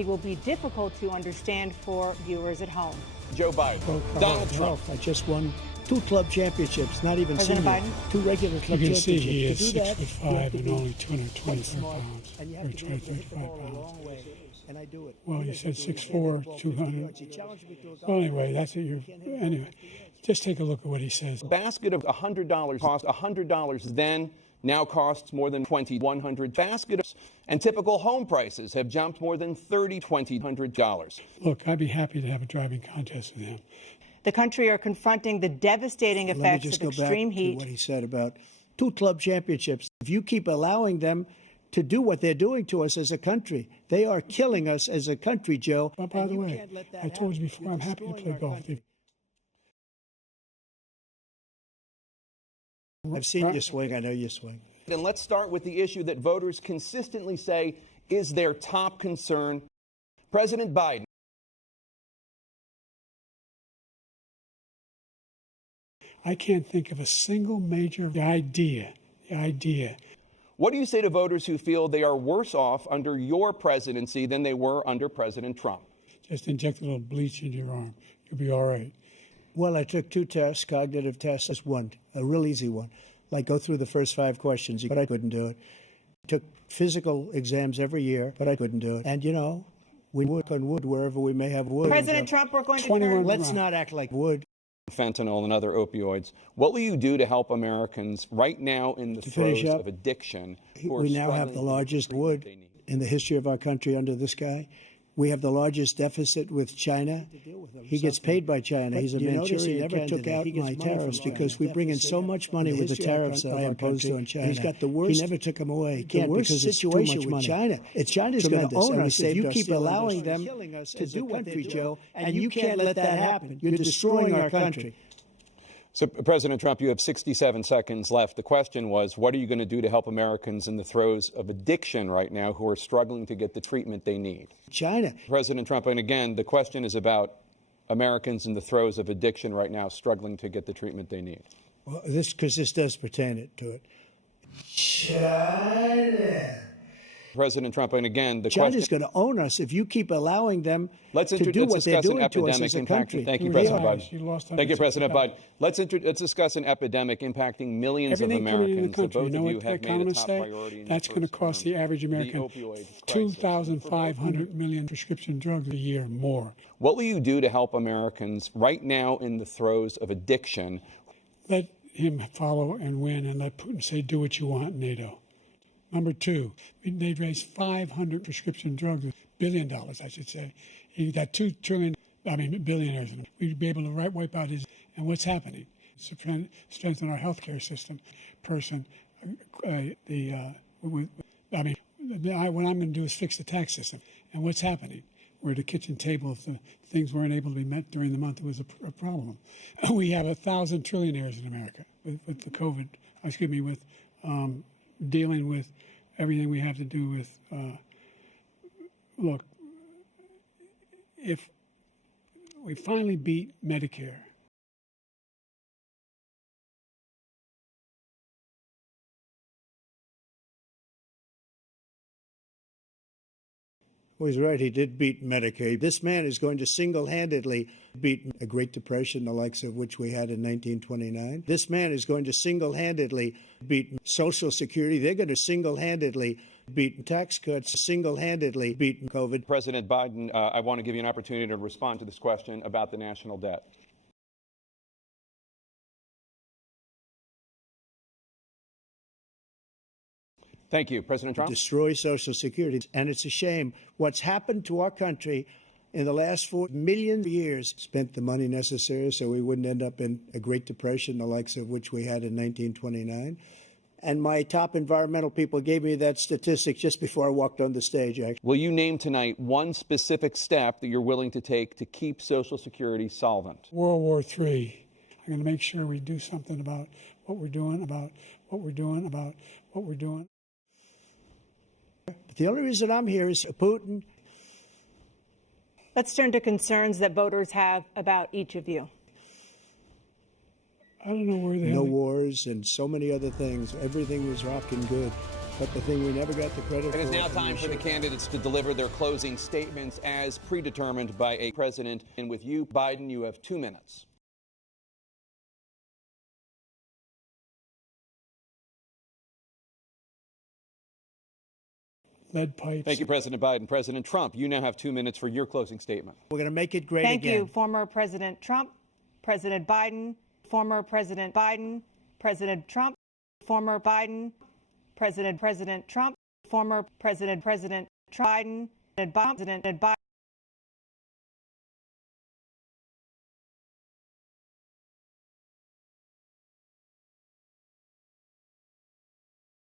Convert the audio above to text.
he will be difficult to understand for viewers at home. Joe Biden, Donald Trump. I just won 2 club championships, not even President senior. Biden? 2 regular club You can championships. see he is To do that, 6'5" and only quite 225 smart, pounds, and you or have to be able to hit the 235 ball a pounds. long way, and I do it. Well, you said 6'4", 200. He challenged me to a golf Well, anyway, that's what you're. Anyway, just take a look at what he says. A basket of $100 cost $100 then, now costs more than $2,100. Baskets and typical home prices have jumped more than $2,100. Look, I'd be happy to have a driving contest with him. The country are confronting the devastating effects of extreme heat. Let me just go back to what he said about 2 club championships. If you keep allowing them to do what they're doing to us as a country, they are killing us as a country, Joe. But by the way, I told you before, I'm happy to play golf. I've seen you swing. I know you swing. And let's start with the issue that voters consistently say is their top concern. President Biden. I can't think of a single major idea. What do you say to voters who feel they are worse off under your presidency than they were under President Trump? Just inject a little bleach into your arm. You'll be all right. Well, I took 2 tests, cognitive tests. Just one, a real easy one. Like go through the first 5 questions, but I couldn't do it. Took physical exams every year, but I couldn't do it. And, you know, we work on wood wherever we may have wood. President Trump, we're going to turn. Let's not act like wood. Fentanyl and other opioids. What will you do to help Americans right now in the throes of addiction? We now have the largest wood in the history of our country under the sky. We have the largest deficit with China. He gets paid by China. He's a Manchurian candidate. He never took out my tariffs because we bring in so much money with the tariffs that I imposed on China. He's got the worst. He never took them away. The worst situation with China. China's going to own us if you keep allowing them to do what they do, and you can't let that happen. You're destroying our country. So, President Trump, you have 67 seconds left. The question was, what are you going to do to help Americans in the throes of addiction right now who are struggling to get the treatment they need? China. President Trump, and again, the question is about Americans in the throes of addiction right now struggling to get the treatment they need. Well, this does pertain to it. China. President Trump, and again, the China's going to own us if you keep allowing them to do what they're doing to us as a country. Thank you, President Biden. Thank you, President Biden. Let's discuss an epidemic impacting millions of Americans. Both of you have made a top priority. That's going to cost the average American 2,500 million prescription drugs a year more. What will you do to help Americans right now in the throes of addiction? Let him follow and win, and let Putin say, do what you want, NATO. Number 2, they'd raise 500 prescription drugs, $1 billion, I should say. He got billionaires. We'd be able to wipe out his. And what's happening? Strengthen our healthcare system. What I'm going to do is fix the tax system. And what's happening? We're at the kitchen table. If the things weren't able to be met during the month, it was a problem. We have 1,000 trillionaires in America with the COVID. With dealing with everything we have to do with, look, if we finally beat Medicare, Well, he's right. He did beat Medicare. This man is going to single-handedly beat a Great Depression, the likes of which we had in 1929. This man is going to single-handedly beat Social Security. They're going to single-handedly beat tax cuts, single-handedly beat COVID. President Biden, I want to give you an opportunity to respond to this question about the national debt. Thank you. President Trump? Destroy Social Security. And it's a shame what's happened to our country in the last 4 million years. Spent the money necessary so we wouldn't end up in a Great Depression, the likes of which we had in 1929. And my top environmental people gave me that statistic just before I walked on the stage, actually. Will you name tonight one specific step that you're willing to take to keep Social Security solvent? World War III. I'm going to make sure we do something about what we're doing, about what we're doing, about what we're doing. The only reason I'm here is Putin. Let's turn to concerns that voters have about each of you. I don't know where they No wars and so many other things. Everything was rocking good. But the thing we never got the credit for. It is now time for the candidates to deliver their closing statements as predetermined by a president. And with you, Biden, you have 2 minutes. Lead pipes. Thank you, President Biden. President Trump, you now have 2 minutes for your closing statement. We're going to make it great Thank again. you, former President Trump, President Biden, former President Biden, President Trump, former Biden, President Trump, former President Biden, President Biden.